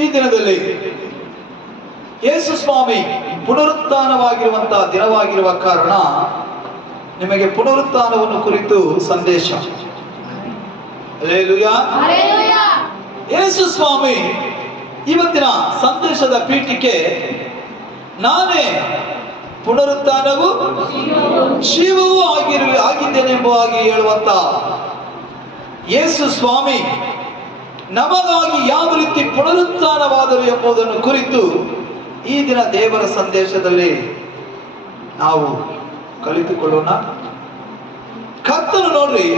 ಈ ದಿನದಲ್ಲಿ ಯೇಸು ಸ್ವಾಮಿ ಪುನರುತ್ಥಾನವಾಗಿರುವಂತಹ ದಿನವಾಗಿರುವ ಕಾರಣ ನಿಮಗೆ ಪುನರುತ್ಥಾನವನ್ನು ಕುರಿತು ಸಂದೇಶ. ಹಲ್ಲೆಲೂಯಾ. ಯೇಸು ಸ್ವಾಮಿ ಇವತ್ತಿನ ಸಂದೇಶದ ಪೀಠಿಕೆ ನಾನೇ ಪುನರುತ್ಥಾನವೂ ಜೀವವೂ ಆಗಿದ್ದೇನೆಂಬುದಾಗಿ ಹೇಳುವಂತ ಯೇಸು ಸ್ವಾಮಿ ನಮಗಾಗಿ ಯಾವ ರೀತಿ ಪುನರುತ್ಥಾನವಾದರು ಎಂಬುದನ್ನು ಕುರಿತು ಈ ದಿನ ದೇವರ ಸಂದೇಶದಲ್ಲಿ ನಾವು ಕಲಿತುಕೊಳ್ಳೋಣ. ಕರ್ತನು ನೋಡ್ರಿ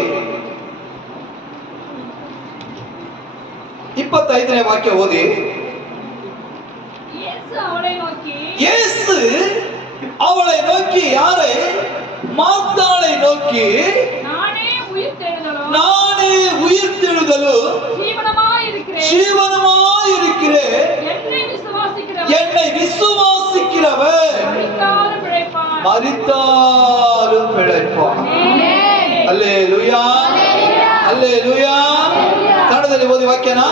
25ನೇ ವಾಕ್ಯ ಓದಿ. ಯೇಸು ಅವளை நோக்கி யாரை? மார்த்தாளை நோக்கி நானே உயிர்த்தெழுதலு ஜீவனமாயிருக்கிறேன், என்னை விசுவாசிக்கிறவர் மரித்தாலும் பிழைப்பான். அல்லேலூயா, அல்லೇಲೂಯಾ. ಕನ್ನಡದಲ್ಲಿ ಓದಿ ವಾಕ್ಯನ.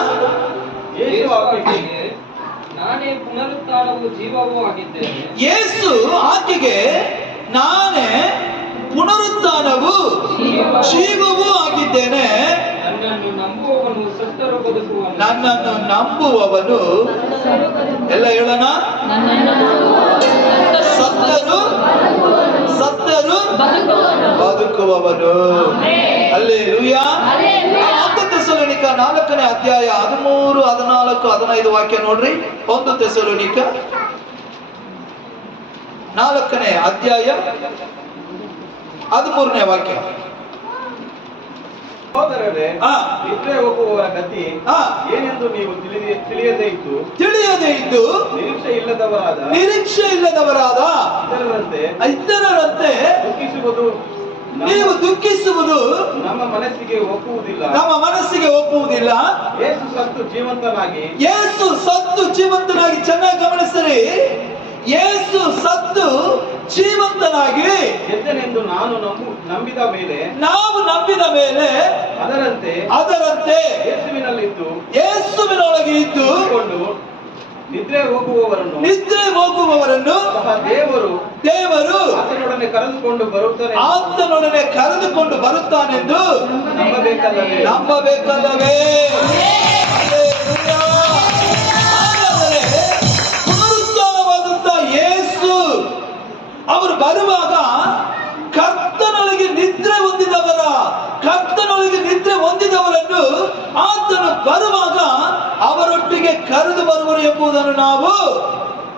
ನಾನೇ ಪುನರುತ್ಥಾನವೂ ಜೀವವೂ ಆಗಿದ್ದೇನೆ. ಯೇಸು ಆಕೆಗೆ ನಾನೇ ಪುನರುತ್ಥಾನವೂ ಜೀವವೂ ಆಗಿದ್ದೇನೆ. ನನ್ನನ್ನು ನಂಬುವವನು ಸತ್ತರೂ ಬದುಕುವನು. ನನ್ನನ್ನು ನಂಬುವವನು ಎಲ್ಲ ಹೇಳೋಣ. ಸತ್ತರು ಬದುಕುವವನು. ಹಲ್ಲೆಲೂಯಾ. 1 ಥೆಸಲೋನಿಕ 4ನೇ ಅಧ್ಯಾಯ 13, 14, 15 ವಾಕ್ಯ ನೋಡ್ರಿ. 1 ಥೆಸಲೋನಿಕ 4ನೇ ಅಧ್ಯಾಯ 13ನೇ ವಾಕ್ಯ. ಸಹೋದರರೇ, ನಿದ್ರೆ ಹೋಗುವವರ ಗತಿ ಏನೆಂದು ನೀವು ತಿಳಿಯದೇ ಇದ್ದು ನಿರೀಕ್ಷೆ ಇಲ್ಲದವರಾದ ಇತರರಂತೆ ನೀವು ದುಃಖಿಸುವುದು ನಮ್ಮ ಮನಸ್ಸಿಗೆ ಒಪ್ಪುವುದಿಲ್ಲ. ಯೇಸು ಸತ್ತು ಜೀವಂತನಾಗಿ ಚೆನ್ನಾಗಿ ಗಮನಿಸಿರಿ. ಯೇಸು ಸತ್ತು ಜೀವಂತನಾಗಿ ಎದ್ದನೆಂದು ನಾವು ನಂಬಿದ ಮೇಲೆ ಅದರಂತೆ ಯೇಸುವಿನೊಳಗೆ ಇದ್ದು ನಿದ್ರೆ ಹೋಗುವವರನ್ನು ದೇವರು ಆತನೊಡನೆ ಕರೆದುಕೊಂಡು ಬರುತ್ತಾನೆಂದು ನಂಬಬೇಕಲ್ಲವೇ? ಪುನರುತ್ಥಾನವಾದಂತ ಯೇಸು ಅವರು ಬರುವಾಗ ಕರ್ತನೊಳಗೆ ನಿದ್ರೆ ಹೊಂದಿದವರನ್ನು ಆತನು ಬರುವಾಗ ಅವರೊಟ್ಟಿಗೆ ಕರೆದು ಬರುವರು ಎಂಬುದನ್ನು ನಾವು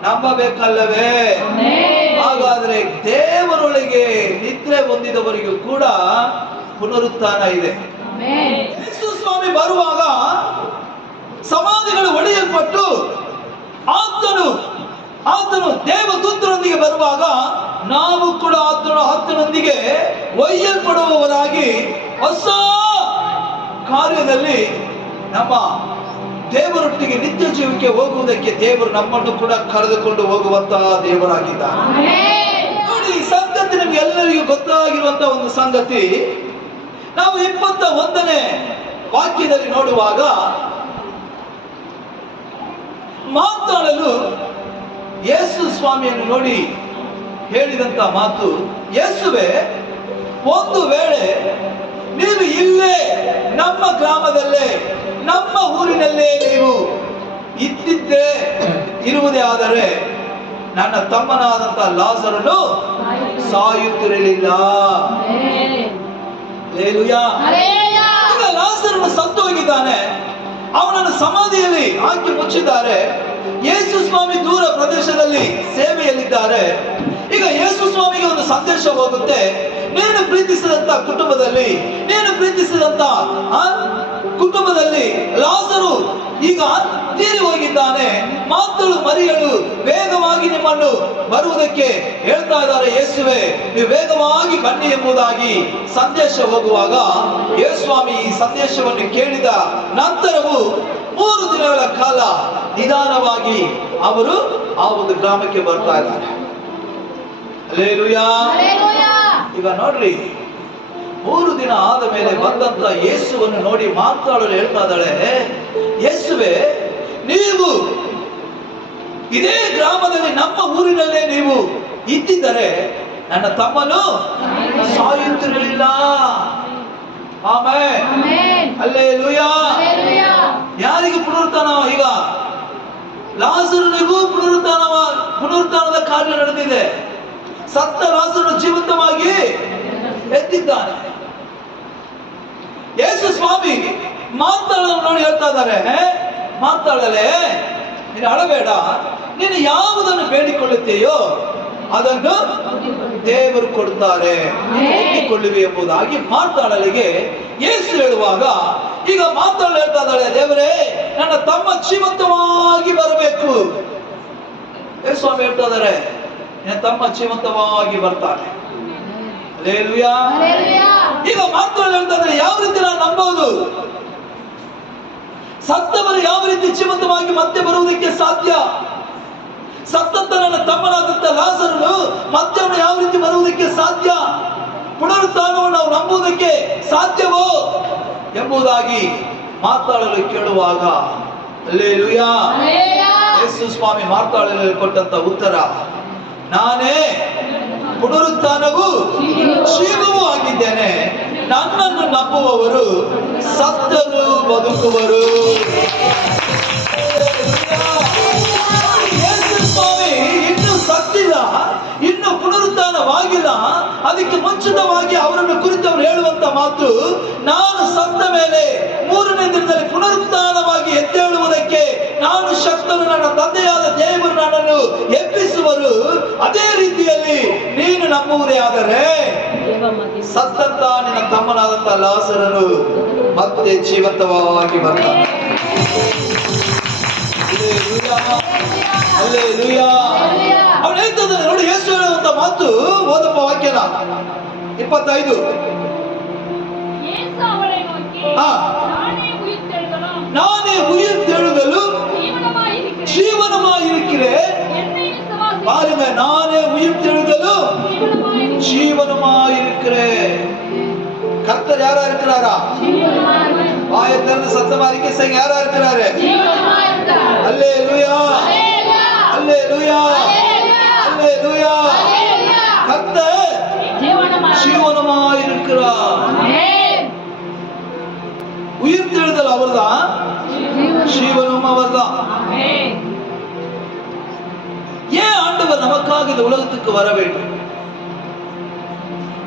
ನಂಬಬೇಕಲ್ಲವೇ? ಹಾಗಾದ್ರೆ ದೇವರೊಳಗೆ ನಿದ್ರೆ ಹೊಂದಿದವರಿಗೂ ಕೂಡ ಪುನರುತ್ಥಾನ ಇದೆ. ಯೇಸು ಸ್ವಾಮಿ ಬರುವಾಗ ಸಮಾಧಿಗಳು ಒಡೆಯಲ್ಪಟ್ಟು ಆತನು ದೇವದೂತರೊಂದಿಗೆ ಬರುವಾಗ ನಾವು ಕೂಡ ಆತನೊಂದಿಗೆ ಒಯ್ಯಲ್ಪಡುವವರಾಗಿ ಹೊಸ ಕಾರ್ಯದಲ್ಲಿ ನಮ್ಮ ದೇವರೊಟ್ಟಿಗೆ ನಿತ್ಯ ಜೀವಕ್ಕೆ ಹೋಗುವುದಕ್ಕೆ ದೇವರು ನಮ್ಮನ್ನು ಕೂಡ ಕರೆದುಕೊಂಡು ಹೋಗುವಂತಹ ದೇವರಾಗಿದ್ದಾರೆ. ನೋಡಿ, ಈ ಸಂಗತಿ ನಿಮ್ಗೆ ಎಲ್ಲರಿಗೂ ಗೊತ್ತಾಗಿರುವಂತಹ ಒಂದು ಸಂಗತಿ. ನಾವು 21ನೇ ವಾಕ್ಯದಲ್ಲಿ ನೋಡುವಾಗ ಮಾತಾಡಲು ಯೇಸು ಸ್ವಾಮಿಯನ್ನು ನೋಡಿ ಹೇಳಿದಂತ ಮಾತು, ಯೇಸುವೆ, ಒಂದು ವೇಳೆ ನೀವು ಇಲ್ಲೇ ನಮ್ಮ ಗ್ರಾಮದಲ್ಲೇ ನಮ್ಮ ಊರಿನಲ್ಲೇ ನೀವು ಇರುವುದೇ ಆದರೆ ನನ್ನ ತಮ್ಮನಾದಂತ ಲಾಜರನು ಸಾಯುತ್ತಿರಲಿಲ್ಲ. ಲಾಜರನು ಸತ್ತು ಹೋಗಿದ್ದಾನೆ. ಅವನನ್ನು ಸಮಾಧಿಯಲ್ಲಿ ಹಾಕಿ ಮುಚ್ಚಿದ್ದಾರೆ. ಯೇಸು ಸ್ವಾಮಿ ದೂರ ಪ್ರದೇಶದಲ್ಲಿ ಸೇವೆಯಲ್ಲಿದ್ದಾರೆ. ಈಗ ಯೇಸು ಸ್ವಾಮಿಗೆ ಒಂದು ಸಂದೇಶ ಹೋಗುತ್ತೆ. ನೀನು ಪ್ರೀತಿಸಿದಂತ ಕುಟುಂಬದಲ್ಲಿ ಲಾಜರು ಈಗ ತೀರಿ ಹೋಗಿದ್ದಾನೆ. ಮಾತಳು ಮರಿಯಳು ವೇಗವಾಗಿ ವೇಗವಾಗಿ ನಿಮ್ಮನ್ನು ಬರುವುದಕ್ಕೆ ಹೇಳ್ತಾ ಇದ್ದಾರೆ. ಯೇಸುವೆ ನೀವು ವೇಗವಾಗಿ ಬನ್ನಿ ಎಂಬುದಾಗಿ ಸಂದೇಶ ಹೋಗುವಾಗ ಯೇಸುಸ್ವಾಮಿ ಈ ಸಂದೇಶವನ್ನು ಕೇಳಿದ ನಂತರವೂ 3 ದಿನಗಳ ಕಾಲ ನಿಧಾನವಾಗಿ ಅವರು ಆ ಒಂದು ಗ್ರಾಮಕ್ಕೆ ಬರ್ತಾ ಇದ್ದಾರೆ. ಹಲ್ಲೆಲೂಯಾ. ಈಗ ನೋಡ್ರಿ, 3 ದಿನ ಆದ ಮೇಲೆ ಬಂದಂತ ಯೇಸುವನ್ನು ನೋಡಿ ಮಾತಾಡಲು ಹೇಳ್ತಾ ಇದ್ದಾಳೆ, ಯೇಸುವೆ ನೀವು ಇದೇ ಗ್ರಾಮದಲ್ಲಿ ನಮ್ಮ ಊರಿನಲ್ಲೇ ನೀವು ಇದ್ದಿದ್ದರೆ ನನ್ನ ತಮ್ಮನು ಸಾಯುತ್ತಿರಲಿಲ್ಲ. ಆಮೆನ್. ಹಲ್ಲೆಲೂಯಾ. ಯಾರಿಗೆ ಪುನರುತ್ಥಾನ? ಈಗ ಲಾಜರನಿಗೂ ಪುನರುತ್ಥಾನದ ಕಾರ್ಯ ನಡೆದಿದೆ. ಸತ್ತ ಲಾಜರನು ಜೀವಂತವಾಗಿ ಎದ್ದಿದ್ದಾನೆ. ಯೇಸು ಸ್ವಾಮಿ ಮಾತಾಡಲು ನೋಡಿ ಹೇಳ್ತಾ ಇದ್ದಾರೆ, ಮಾತಾಡಲೇ ನೀನು ಅಳಬೇಡ, ನೀನು ಯಾವುದನ್ನು ಬೇಡಿಕೊಳ್ಳುತ್ತೀಯೋ ಅದನ್ನು ದೇವರು ಕೊಡ್ತಾರೆ, ನೀನು ಒಪ್ಪಿಕೊಳ್ಳುವೆ ಎಂಬುದಾಗಿ ಮಾತಾಡಲಿಗೆ ಯೇಸು ಹೇಳುವಾಗ ಈಗ ಮಾತಾಡಲು ಹೇಳ್ತಾ ಇದ್ದಾಳೆ, ದೇವರೇ ನನ್ನ ತಮ್ಮ ಜೀವಂತವಾಗಿ ಬರಬೇಕು. ಯೇಸು ಸ್ವಾಮಿ ಹೇಳ್ತಾ ಇದ್ದಾರೆ, ನನ್ನ ತಮ್ಮ ಜೀವಂತವಾಗಿ ಬರ್ತಾನೆ. ಹಲ್ಲೆಲೂಯಾ. ಈಗ ಮಾತಾಡಲು ಹೇಳ್ತಾ ಇದ್ದಾರೆ, ಯಾವ ರೀತಿ ನಾನು ನಂಬೋದು? ಸತ್ತವರು ಯಾವ ರೀತಿ ಜೀವಂತವಾಗಿ ಮತ್ತೆ ಬರುವುದಕ್ಕೆ ಸಾಧ್ಯ? ಸತ್ತಂತ ನನ್ನ ತಮ್ಮನಾದಂತ ಲಾಜರನು ಮತ್ತೆ ಅವನು ಯಾವ ರೀತಿ ಬರುವುದಕ್ಕೆ ಸಾಧ್ಯ? ಪುನರುತ್ಥಾನವನ್ನು ನಾವು ನಂಬುವುದಕ್ಕೆ ಸಾಧ್ಯವೋ ಎಂಬುದಾಗಿ ಮಾತಾಡಲು ಕೇಳುವಾಗ ಹಲ್ಲೆಲೂಯಾ, ಯೇಸು ಸ್ವಾಮಿ ಮಾತಾಡಲು ಕೊಟ್ಟಂತ ಉತ್ತರ, ನಾನೇ ಪುನರುತ್ಥಾನವೂ ಜೀವವೂ ಆಗಿದ್ದೇನೆ, ನನ್ನನ್ನು ನಂಬುವವರು ಸತ್ತರೂ ಬದುಕುವರು. ಯೇಸು ಸ್ವಾಮಿ ಇನ್ನು ಸತ್ತಿಲ್ಲ, ಇನ್ನು ಪುನರುತ್ಥಾನವಾಗಿಲ್ಲ. ಅದಕ್ಕೆ ಮುಂಚಿತವಾಗಿ ಅವರನ್ನು ಕುರಿತು ಅವರು ಹೇಳುವಂತ ಮಾತು, ನಾನು ಸತ್ತ ಮೇಲೆ 3ನೇ ದಿನದಲ್ಲಿ ಪುನರುತ್ಥಾನವಾಗಿ ಎದ್ದೇಳುವುದಕ್ಕೆ ನಾನು ಶಕ್ತನು, ನನ್ನ ತಂದೆಯಾದ ದೇವರು ನನ್ನನ್ನು ಎಬ್ಬಿಸುವರು. ಅದೇ ರೀತಿಯಲ್ಲಿ ನೀನು ನಂಬುವುದೇ ಆದರೆ ಸತ್ತಂತ ನಿನ್ನ ತಮ್ಮನಾದಂತ ಲಾಜರನು ಮತ್ತೆ ಜೀವಂತವಾಗಿ ಬರ್ತಾನೆ. ಹಲ್ಲೆಲೂಯಾ. ಅವನು ಹೇಳ್ತಿದ್ದಾನೆ ನೋಡಿ, ಯೇಸು ಹೇಳುವಂತ ಮಾತು, ಓದಪ್ಪ ವಾಕ್ಯನ 25. ನಾನೇ ಉಯಿರ್ತೆழுதಲು ஜீவனமாயிருக்கிறேன். பாருங்க, நானே உயிர்த்தெழுதலும் ஜீவனமாயிருக்கிறேன். கர்த்தர் யாரா இருக்கிறாரா? வாயை திறந்து சத்தமா அறிக்கை செய்யுங்க, யாரா இருக்கிறாரு? அல்லேலூயா, அல்லேலூயா, அல்லேலூயா. கர்த்தர் ஜீவனமாயிருக்கிறார். உயிர்த்தெழுதல் அவர்தான், ஜீவனும் அவர்தான். ஏன் ஆண்டவர் நமக்காக இந்த உலகத்துக்கு வர வேண்டும்?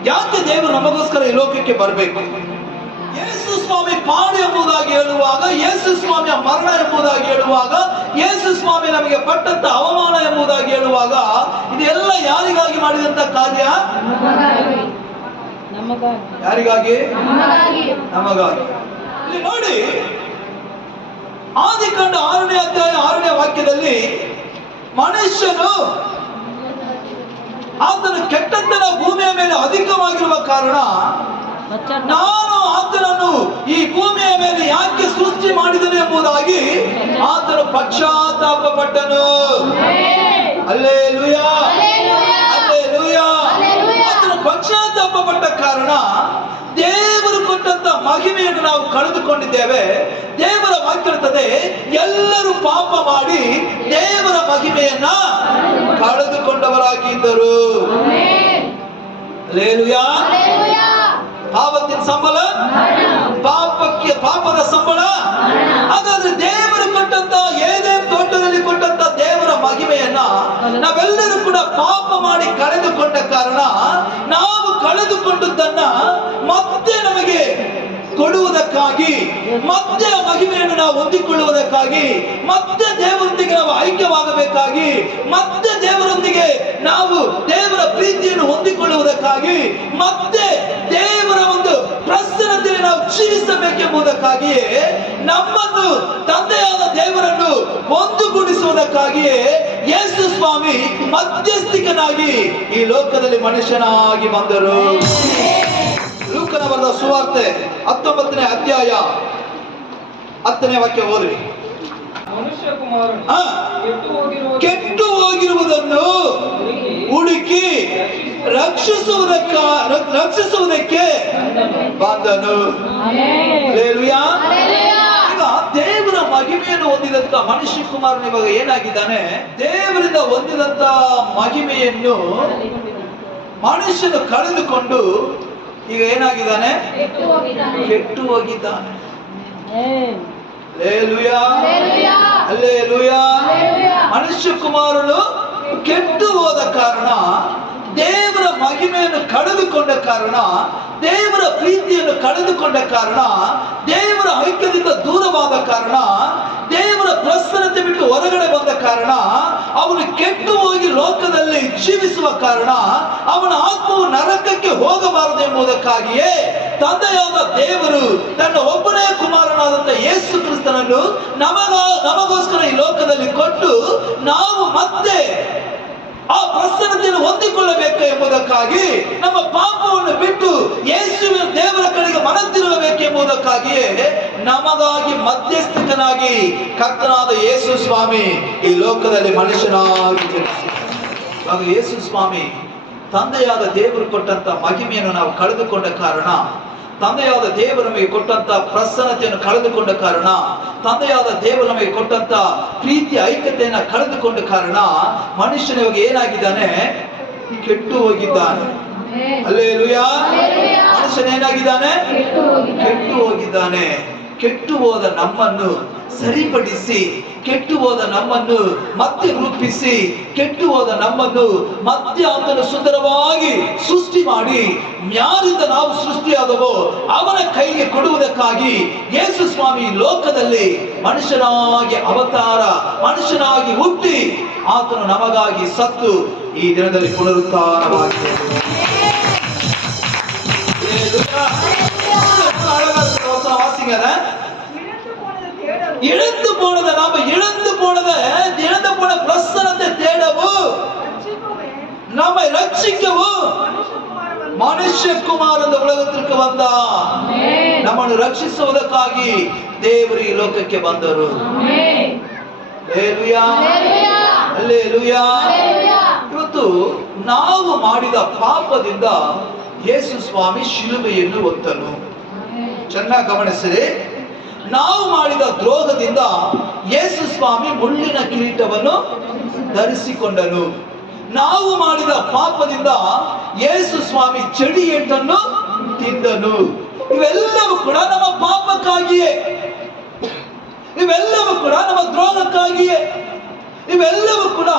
ಯಾಕೆ ದೇವರು ನಮಗೋಸ್ಕರ ಈ ಲೋಕಕ್ಕೆ ಬರಬೇಕು? ಯೇಸು ಸ್ವಾಮಿ ಪಾಡು ಎಂಬುದಾಗಿ ಹೇಳುವಾಗ, ಯೇಸು ಸ್ವಾಮಿಯ ಮರಣ ಎಂಬುದಾಗಿ ಹೇಳುವಾಗ, ಯೇಸು ಸ್ವಾಮಿ ನಮಗೆ ಪಟ್ಟಂತ ಅವಮಾನ ಎಂಬುದಾಗಿ ಹೇಳುವಾಗ, ಇದೆಲ್ಲ ಯಾರಿಗಾಗಿ ಮಾಡಿದಂತ ಕಾರ್ಯ? ಯಾರಿಗಾಗಿ? ನಮಗಾಗಿ. ಇಲ್ಲಿ ನೋಡಿ, ಆದಿಕಾಂಡ 6ನೇ ಅಧ್ಯಾಯ 6ನೇ ವಾಕ್ಯದಲ್ಲಿ ಮನುಷ್ಯನು ಆತನ ಕೆಟ್ಟತನ ಭೂಮಿಯ ಮೇಲೆ ಅಧಿಕವಾಗಿರುವ ಕಾರಣ ನಾನು ಆತನನ್ನು ಈ ಭೂಮಿಯ ಮೇಲೆ ಯಾಕೆ ಸೃಷ್ಟಿ ಮಾಡಿದನು ಎಂಬುದಾಗಿ ಆತನು ಪಶ್ಚಾತ್ತಾಪ ಪಟ್ಟನು. Hallelujah, hallelujah. ಆತನು ಪಶ್ಚಾತ್ತಾಪ ಪಟ್ಟ ಕಾರಣ ದೇವರು ಕೊಟ್ಟಂತ ಮಹಿಮೆಯನ್ನು ನಾವು ಕಳೆದುಕೊಂಡಿದ್ದೇವೆ. ದೇವರ ವಾಕ್ಯ ಇರುತ್ತದೆ, ಎಲ್ಲರೂ ಪಾಪ ಮಾಡಿ ದೇವರ ಮಹಿಮೆಯನ್ನ ಕಳೆದುಕೊಂಡವರಾಗಿದ್ದರು. ಹಲ್ಲೆಲೂಯಾ. ಪಾಪದ ಸಂಬಳ, ಪಾಪದ ಸಂಬಳ. ಹಾಗಾದ್ರೆ ದೇವರು ಕೊಟ್ಟಂತ ಏದೇನ್ ತೋಟದಲ್ಲಿ ಕೊಟ್ಟಂತ ದೇವರ ಮಹಿಮೆಯನ್ನ ನಾವೆಲ್ಲರೂ ಕೂಡ ಪಾಪ ಮಾಡಿ ಕಳೆದುಕೊಂಡ ಕಾರಣ ನಾವು ಕಳೆದುಕೊಂಡದ್ದನ್ನ ಮತ್ತೆ ನಮಗೆ ಕೊಡುವುದಕ್ಕಾಗಿ, ಮತ್ತೆ ಆ ಮಹಿಮೆಯನ್ನು ನಾವು ಹೊಂದಿಕೊಳ್ಳುವುದಕ್ಕಾಗಿ, ಮತ್ತೆ ದೇವರೊಂದಿಗೆ ನಾವು ಐಕ್ಯವಾಗಬೇಕಾಗಿ, ಮತ್ತೆ ದೇವರೊಂದಿಗೆ ನಾವು ದೇವರ ಪ್ರೀತಿಯನ್ನು ಹೊಂದಿಕೊಳ್ಳುವುದಕ್ಕಾಗಿ, ಮತ್ತೆ ದೇವರ ಒಂದು ಪ್ರಸನ್ನತೆಯಲ್ಲಿ ನಾವು ಜೀವಿಸಬೇಕೆಂಬುದಕ್ಕಾಗಿಯೇ ನಮ್ಮನ್ನು ತಂದೆಯಾದ ದೇವರನ್ನು ಒಂದುಗೂಡಿಸುವುದಕ್ಕಾಗಿಯೇ ಯೇಸು ಸ್ವಾಮಿ ಮಧ್ಯಸ್ಥಿಕನಾಗಿ ಈ ಲೋಕದಲ್ಲಿ ಮನುಷ್ಯನಾಗಿ ಬಂದರು. ಲೂಕನ ಬರೆದ ಸುವಾರ್ತೆ 19ನೇ ಅಧ್ಯಾಯ 10ನೇ ವಾಕ್ಯ ಓದ್ರಿ. ಮನುಷ್ಯ ಕುಮಾರನು ಆ, ಕೆಟ್ಟು ಹೋಗಿರುವ ಕೆಟ್ಟು ಹೋಗಿರುವುದನ್ನು ಹುಡುಕಿ ರಕ್ಷಿಸುವುದಕ್ಕೆ ಬಂದನು. ಹಲ್ಲೆಲೂಯಾ. ಈಗ ದೇವರ ಮಹಿಮೆಯನ್ನು ಹೊಂದಿದಂತ ಮನುಷ್ಯ ಕುಮಾರನ ಇವಾಗ ಏನಾಗಿದ್ದಾನೆ, ದೇವರಿಂದ ಹೊಂದಿದಂತ ಮಹಿಮೆಯನ್ನು ಮನುಷ್ಯನು ಕಳೆದುಕೊಂಡು ಈಗ ಏನಾಗಿದ್ದಾನೆ, ಕೆಟ್ಟು ಹೋಗಿದ್ದಾನೆ. Hallelujah, hallelujah. ಮನುಷ್ಯ ಕುಮಾರನು ಕೆಟ್ಟು ಹೋದ ಕಾರಣ, ದೇವರ ಮಹಿಮೆಯನ್ನು ಕಳೆದುಕೊಂಡ ಕಾರಣ, ದೇವರ ಪ್ರೀತಿಯನ್ನು ಕಳೆದುಕೊಂಡ ಕಾರಣ, ದೇವರ ಐಕ್ಯದಿಂದ ದೂರವಾದ ಕಾರಣ, ದೇವರ ಪ್ರಸನ್ನತೆ ಬಿಟ್ಟು ಹೊರಗಡೆ ಬಂದ ಕಾರಣ, ಅವನು ಕೆಟ್ಟು ಹೋಗಿ ಲೋಕದಲ್ಲಿ ಜೀವಿಸುವ ಕಾರಣ, ಅವನ ಆತ್ಮವು ನರಕಕ್ಕೆ ಹೋಗಬಾರದು ಎಂಬುದಕ್ಕಾಗಿಯೇ ತಂದೆಯಾದ ದೇವರು ತನ್ನ ಒಬ್ಬನೇ ಕುಮಾರನಾದಂತ ಯೇಸು ಕ್ರಿಸ್ತನನ್ನು ನಮಗೋಸ್ಕರ ಈ ಲೋಕದಲ್ಲಿ ಕೊಟ್ಟು ನಾವು ಮತ್ತೆ ಆ ಪ್ರಸನ್ನತೆಯನ್ನು ಹೊಂದಿಕೊಳ್ಳಬೇಕು ಎಂಬುದಕ್ಕಾಗಿ, ನಮ್ಮ ಪಾಪವನ್ನು ಬಿಟ್ಟು ಯೇಸುವಿನ ದೇವರ ಕಡೆಗೆ ಮನ ತಿರುಗಬೇಕೆಂಬುದಕ್ಕಾಗಿಯೇ ನಮಗಾಗಿ ಮಧ್ಯಸ್ಥಿಕನಾಗಿ ಕರ್ತನಾದ ಯೇಸು ಸ್ವಾಮಿ ಈ ಲೋಕದಲ್ಲಿ ಮನುಷ್ಯನಾಗಿ ಜನಿಸಿದ. ಆಗ ಯೇಸು ಸ್ವಾಮಿ ತಂದೆಯಾದ ದೇವರು ಕೊಟ್ಟಂತ ಮಹಿಮೆಯನ್ನು ನಾವು ಕಳೆದುಕೊಂಡ ಕಾರಣ, ತಂದೆಯಾದ ದೇವರು ನಮಗೆ ಕೊಟ್ಟಂತ ಪ್ರಸನ್ನತೆಯನ್ನು ಕಳೆದುಕೊಂಡ ಕಾರಣ, ತಂದೆಯಾದ ದೇವರು ನಮಗೆ ಕೊಟ್ಟಂತ ಪ್ರೀತಿ ಐಕ್ಯತೆಯನ್ನು ಕಳೆದುಕೊಂಡ ಕಾರಣ ಮನುಷ್ಯನ ಇವಾಗ ಏನಾಗಿದ್ದಾನೆ, ಕೆಟ್ಟು ಹೋಗಿದ್ದಾನೆ. ಹಲ್ಲೆಲೂಯಾ. ಮನುಷ್ಯನ ಏನಾಗಿದ್ದಾನೆ, ಕೆಟ್ಟು ಹೋಗಿದ್ದಾನೆ. ಕೆಟ್ಟು ಹೋದ ನಮ್ಮನ್ನು ಸರಿಪಡಿಸಿ, ಕೆಟ್ಟು ಹೋದ ನಮ್ಮನ್ನು ಮತ್ತೆ ರೂಪಿಸಿ, ಕೆಟ್ಟು ಹೋದ ನಮ್ಮನ್ನು ಮತ್ತೆ ಆತನು ಸುಂದರವಾಗಿ ಸೃಷ್ಟಿ ಮಾಡಿ, ಯಾರಿಂದ ನಾವು ಸೃಷ್ಟಿಯಾದವೋ ಅವನ ಕೈಗೆ ಕೊಡುವುದಕ್ಕಾಗಿ ಯೇಸು ಸ್ವಾಮಿ ಲೋಕದಲ್ಲಿ ಮನುಷ್ಯನಾಗಿ ಅವತಾರ, ಮನುಷ್ಯನಾಗಿ ಹುಟ್ಟಿ ಆತನು ನಮಗಾಗಿ ಸತ್ತು ಈ ದಿನದಲ್ಲಿ ಪುನರುತ್ಥಾನವಾಗಿದೆ. இழந்து போனத நாம இழந்து போன பிரசன்னத்தை தேடவும், நம்மை ரட்சிக்கவும் ಮನುಷ್ಯಕುಮಾರ இந்த ಉಲಗಕ್ಕೆ ಬಂದ ನಮ್ಮನ್ನು ರಕ್ಷಿಸುವುದಕ್ಕಾಗಿ ದೇವರು ಈ ಲೋಕಕ್ಕೆ ಬಂದರು. Hallelujah, hallelujah. ಇವತ್ತು ನಾವು ಮಾಡಿದ ಪಾಪದಿಂದ ಯೇಸು ಸ್ವಾಮಿ ಶಿಲುಬೆಯನ್ನು ಹೊತ್ತನು. ಚೆನ್ನಾಗಿ ಗಮನಿಸಿರಿ. ನಾವು ಮಾಡಿದ ದ್ರೋಹದಿಂದ ಯೇಸು ಸ್ವಾಮಿ ಮುಳ್ಳಿನ ಕಿರೀಟವನ್ನು ಧರಿಸಿಕೊಂಡನು. ನಾವು ಮಾಡಿದ ಪಾಪದಿಂದ ಯೇಸು ಸ್ವಾಮಿ ಚಡಿ ಏಟನ್ನು ತಿಂದನು. ಇವೆಲ್ಲವೂ ಕೂಡ ನಮ್ಮ ಪಾಪಕ್ಕಾಗಿಯೇ, ಇವೆಲ್ಲವೂ ಕೂಡ ನಮ್ಮ ದ್ರೋಹಕ್ಕಾಗಿಯೇ, ಇವೆಲ್ಲವೂ ಕೂಡ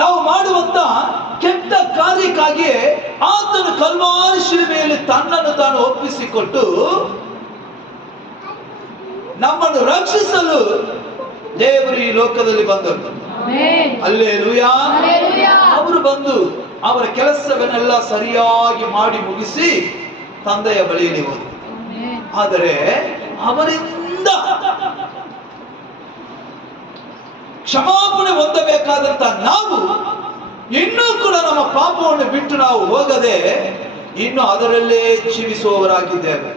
ನಾವು ಮಾಡುವಂತ ಕೆಟ್ಟ ಕಾರ್ಯಕ್ಕಾಗಿಯೇ ಆತನು ಕಲ್ವಾರಿ ಶಿಲುಬೆಯಲ್ಲಿ ತನ್ನನ್ನು ತಾನು ಒಪ್ಪಿಸಿಕೊಟ್ಟು ನಮ್ಮನ್ನು ರಕ್ಷಿಸಲು ದೇವರು ಈ ಲೋಕದಲ್ಲಿ ಬಂದರು. ಹಲ್ಲೆಲೂಯಾ. ಅವರು ಬಂದು ಅವರ ಕೆಲಸವನ್ನೆಲ್ಲ ಸರಿಯಾಗಿ ಮಾಡಿ ಮುಗಿಸಿ ತಂದೆಯ ಬಳಿಯಲ್ಲಿ ಹೋದರು. ಆದರೆ ಅವರಿಂದ ಕ್ಷಮಾಪಣೆ ಹೊಂದಬೇಕಾದಂತ ನಾವು ಇನ್ನೂ ಕೂಡ ನಮ್ಮ ಪಾಪವನ್ನು ಬಿಟ್ಟು ನಾವು ಹೋಗದೆ ಇನ್ನು ಅದರಲ್ಲೇ ಜೀವಿಸುವವರಾಗಿದ್ದೇವೆ.